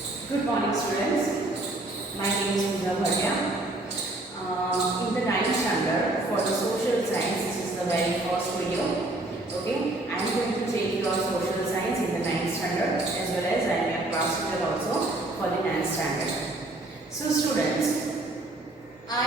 Good morning, students. My name is Pooja Bhatia. In the 9th standard for the social science, this is the very first video. Okay, I am going to take your social science in the 9th standard as well as I am a class teacher also for the 9th standard. So, students, I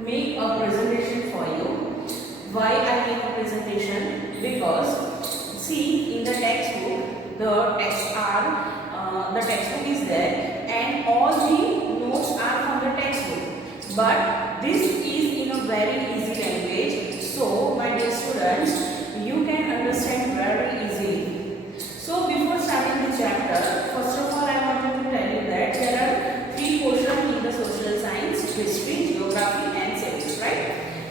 make a presentation for you. Why I make a presentation? Because see in the textbook. The textbook is there and all the notes are from the textbook, but this is in a very easy language, so my dear students, you can understand very easily. So before starting the chapter, first of all I wanted to tell you that there are 3 portions in the social science: history, geography and civics, right?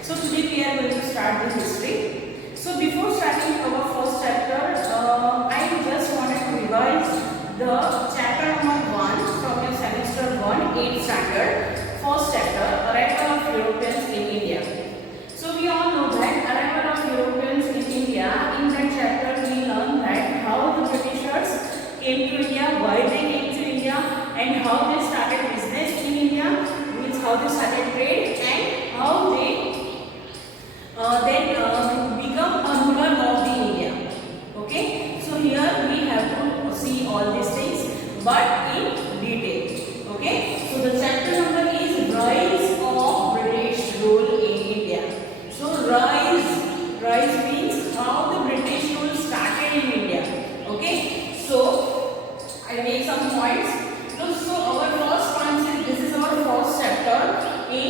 So today we are going to start the history. So before starting our first chapter, I just wanted to revise the chapter number 1 from your semester 1, 8th standard, first chapter, Arrival of Europeans in India. So we all know that Arrival of Europeans in India, in that chapter we learn that how the Britishers came to India, why they came to India and how they started business in India, means how they started trade and how they become a ruler of the India. Okay, so here we have to see all these things, but in detail. Okay, so the chapter number is Rise of British Rule in India. So rise means how the British rule started in India. Okay, so I make some points. So our first point is, this is our first chapter in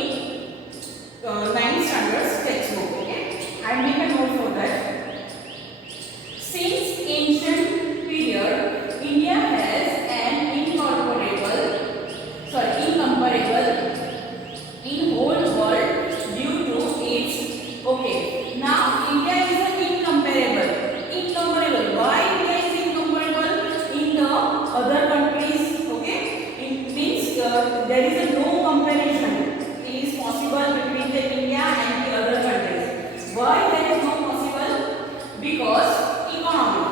9th standard textbook. Okay, I make a note for that. Since ancient period, India has an incomparable in whole world due to its. Okay, now India is an incomparable. Why India is incomparable in the other countries? Okay, it means there is a no comparison is possible between the India and the other countries. Why there is no possible? Because economy.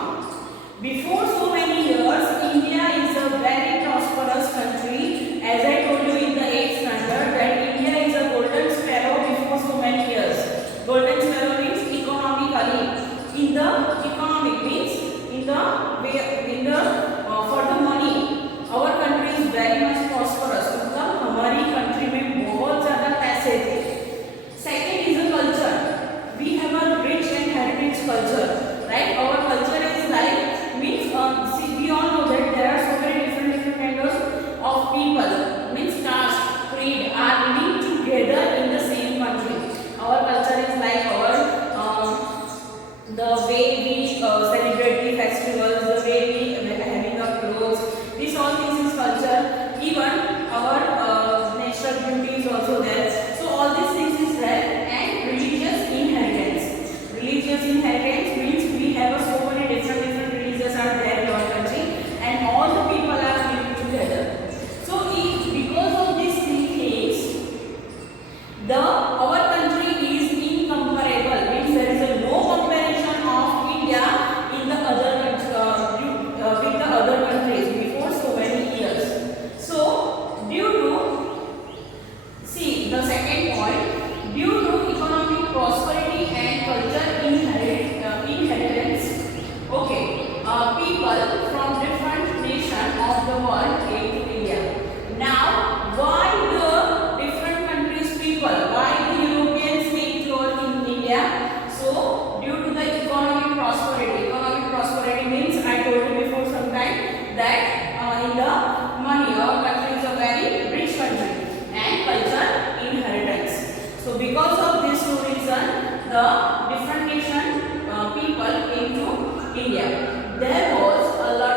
Before so many years, India is a very prosperous country. As I told you in the 8th standard that India is a golden sparrow before so many years. Golden sparrow means economically. In the economic means in the for the money, our country is very much prosperous. मतलब हमारी country में बहुत ज़्यादा पैसे थे. Second is a culture. We have a rich and heritage culture, right? Our culture is like means see, we all know that there are so many different kinds of people. Means caste, creed are living together in the same country. Our culture is like our the way we celebrate the festivals, the way we having our clothes. This all things is culture. Even our natural beauty is also there. So all these things is there, and religious inheritance. Religious inheritance means we have so many different religions are there in our country, and all the people are living together. So because of these 3 things, our country is incomparable. Means there is a no comparison of India in the other with the other countries before so many years. So due to see the second point, due to economic prosperity and culture inheritance, okay, people from different nations of the world came to India. Now, why the different countries people? Why the Europeans came to India? So, due to the economic prosperity. Economic prosperity means I told you before some time that in the money, our country is a very rich country, and culture inheritance. So, because of these 2 reasons, the different nation people came to India. There was a lot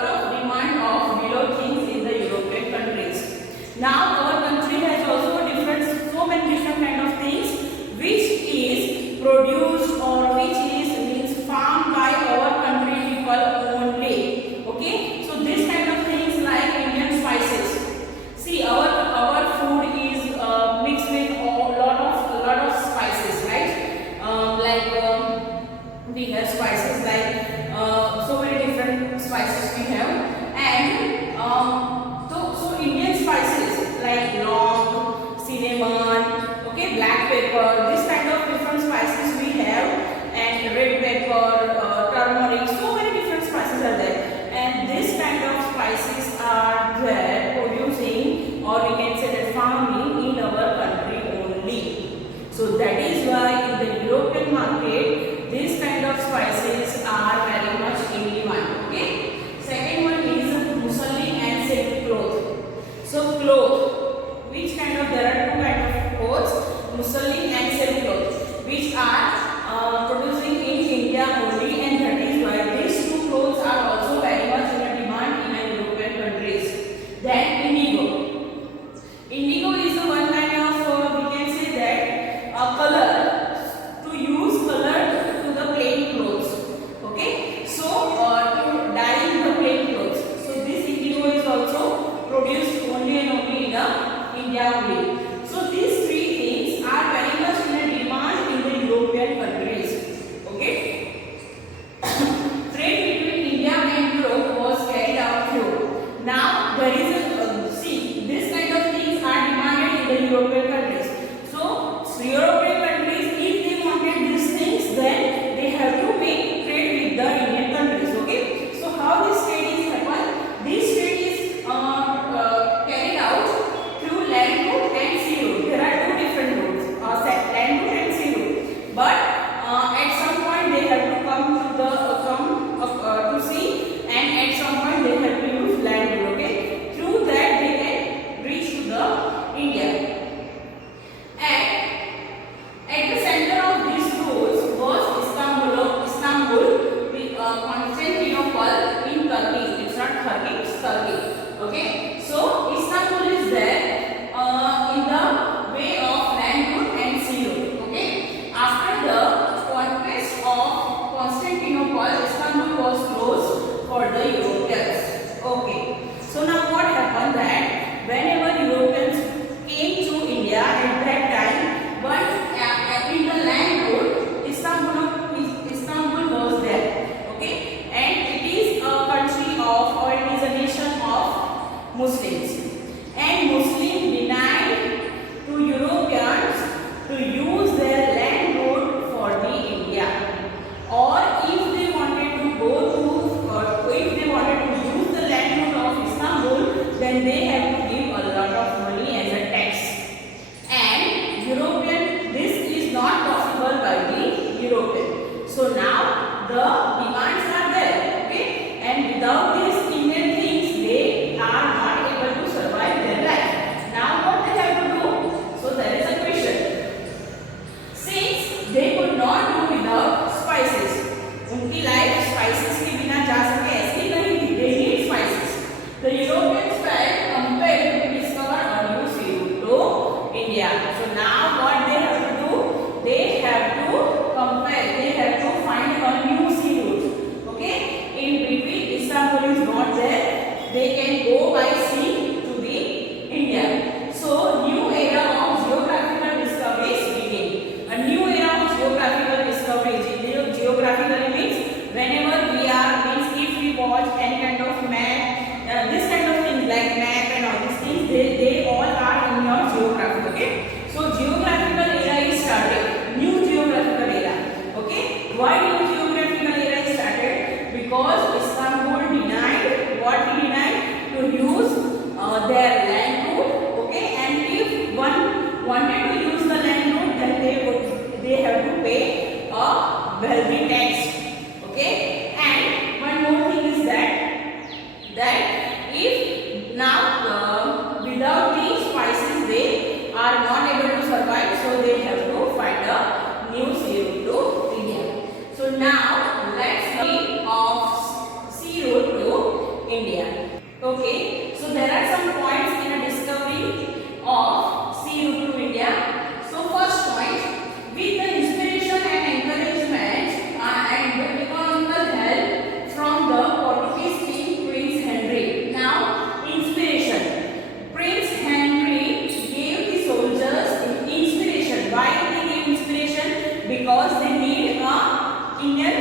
pepper, this kind of different spices we have, and red pepper, turmeric, so many different spices are there, and this kind of spices are there producing, or we can say that farming in our country only. So that is why in the European market this kind of spices are very much in demand. Okay. Second one is muslin and silk cloth. So cloth, which kind of, there are two kind of clothes, muslin and silk cloth, which are producing in India only, and that is why these two clothes are also very much in demand in European countries. Then indigo. Indigo is the one kind of we can say that color, to use color to the plain clothes. Okay, so to dye the plain clothes. So this indigo is also produced only and only in India only. So these three things are very much in demand in the European countries. Okay. Trade between India and Europe was carried out through. Now there is a see, this kind of things are demanded in the European countries. So European countries, if they wanted these things, then they have to make trade with the Indian countries. Okay. So how this trade is happen? This trade is carried out through land route and sea route. There are two different routes, land route and sea route. But at some point they have to come to the to sea, and at some point they have to use land route. Okay, through that they can reach to the India. At the center of these roads was Istanbul, with Constantinople in Turkey. It's not Turkey, it's Turkey. Okay, so Istanbul is there in the way of land route and sea route. Okay, after the conquest of Constantinople, Istanbul was closed for the Europeans. Okay, so now what happened that whenever Europeans came to India at that time, but in the land route, Istanbul was there. Okay, and it is a country of, or it is a nation of Muslims, and Muslims denied to Europeans to use their land route for the India, or if they wanted to go to, or if they wanted to use the land route of Istanbul, then they have to give a lot of money as a tax, and European, this is not possible by the European. So now the demands are there. Okay, and without these Indian things, they are not able to survive their life. Now what they have to do? So there is a question. Since they could not do without spices, उनकी life spices के बिना जा सके ऐसी नहीं थी. They need spices. The Europeans felt compelled to discover a new sea route to India. So now what they have to do? They have to compare. They have to find a new sea route. Okay, in between Istanbul is not there. They can go by sea to the India. So new era of geographical discoveries begin. A new era of geographical discoveries. Geographically means whenever we are, means if we watch any kind of map, this kind of things like map and all these things, they all are in your geography. Okay, so geographical era is started. New geographical era. Okay, why new geographical era is started? Because Istanbul denied, what he denied? To use their land route. Okay, and if one wanted to use the land route, then they have to pay a wealthy tax. Okay, and one more thing is that if now without these spices they are not able to survive, so they have to find a new sea route to India. So now let's see of sea route to India. Okay, so there are some points in a discovery of sea route to India. So first point, with the inspiration and encouragement and economical help from the Portuguese king Prince Henry. Now inspiration. Prince Henry gave the soldiers inspiration. Why they gave inspiration? Because they need Indian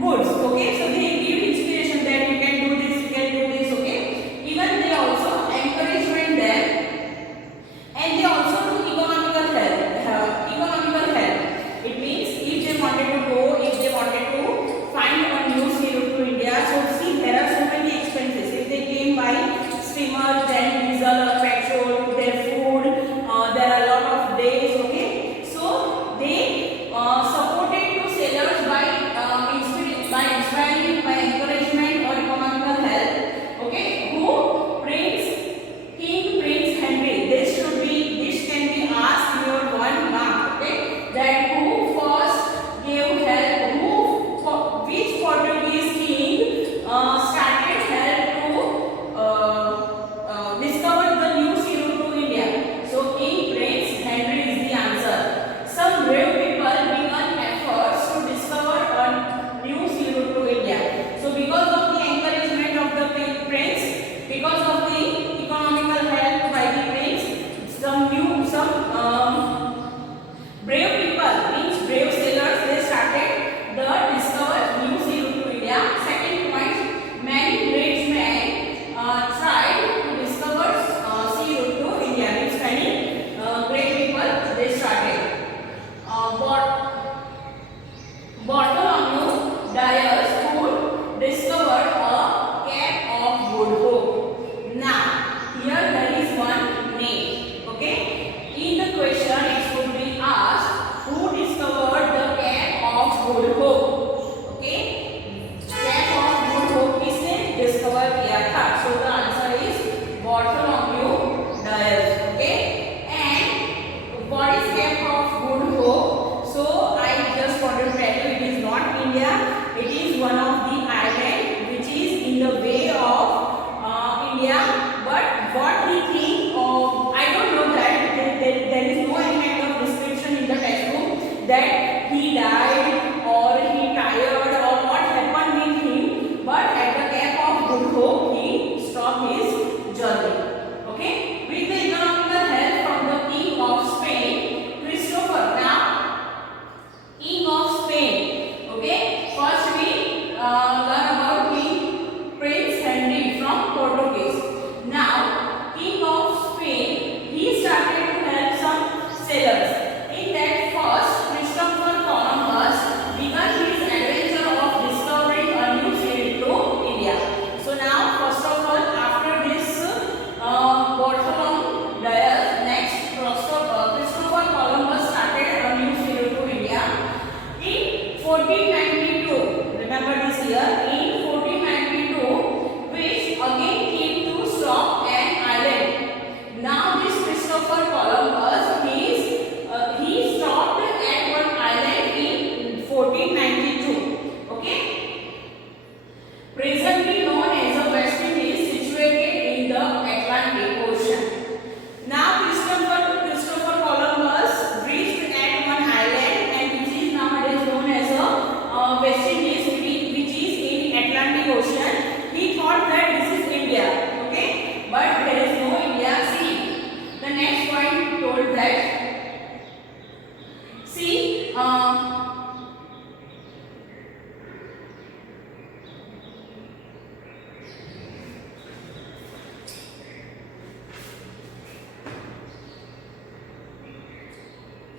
goods. Okay, so they give inspiration that you can do this, you can do this. Okay, even they also encouragement them, and they also do economical help.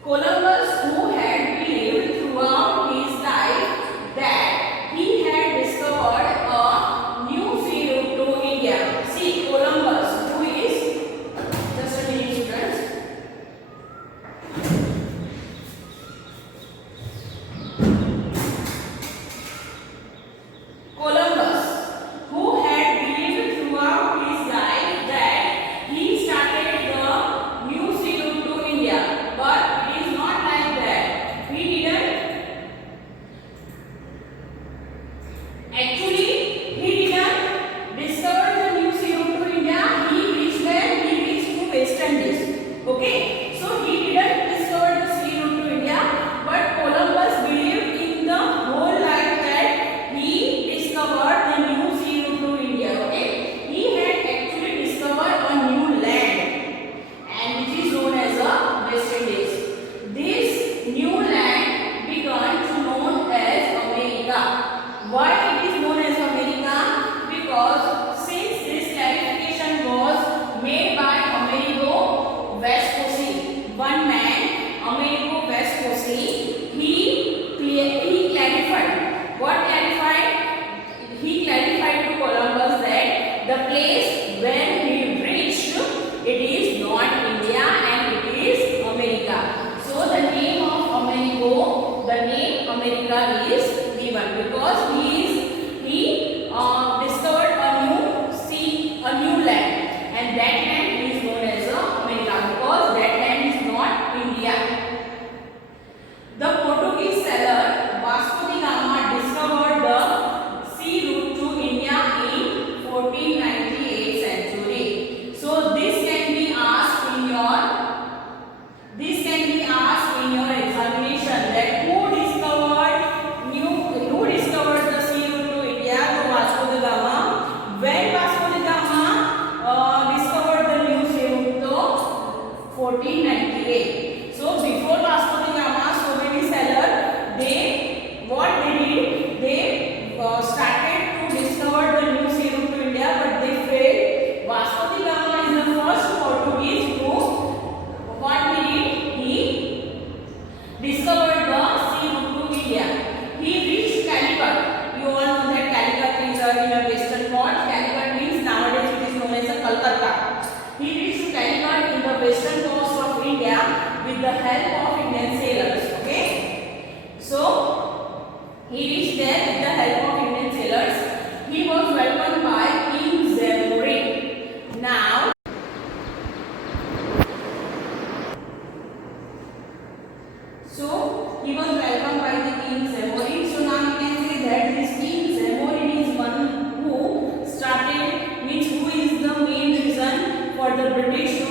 Columbus, who had believed throughout his life that he had discovered a new sea route to India. See, Columbus, who is, just a minute students. Columbus, who had believed throughout his life that he started the new sea route to India, but it is not like that. He didn't discover the new sea route to India. He reached there. He reached to West Indies. Okay, so he didn't discover the sea route to India, but Columbus believed in the whole life that he discovered the new sea route to India. Okay, he had actually discovered a new land, and which is known as the West Indies. This new land began to known as America. Why it is known as America? Because since this clarification was made by Amerigo Vespucci, one man, Amerigo Vespucci, he clarified. What clarified? He clarified to Columbus that the place where he reached, it is not India and it is America. So the name of Amerigo, the name America is given because he discovered a new land, and that land is known as America because that land is not India. The Portuguese sailor Vasco da Gama discovered the sea route to India in 1498 century. So this can be asked in your examination that who discovered the sea route to India? So Vasco da Gama. When Vasco da Gama discovered the new sea route to 1498. So before Vasco da Gama, so many sailors, they started to discover the new sea route to India, but they failed. Vasco da Gama is the first Portuguese who he discovered the sea route to India. He reached Calicut. You all know that Calicut is in a western part. Calicut means nowadays it is known as a Calcutta. He reached Calicut in the western coast of India with the help of Indian sailors. Okay, so he reached there with the help of Indian sailors. He was welcomed by King Zamorin. Now, so he was welcomed by the King Zamorin. So now you can say that this King Zamorin is one who started, who is the main reason for the British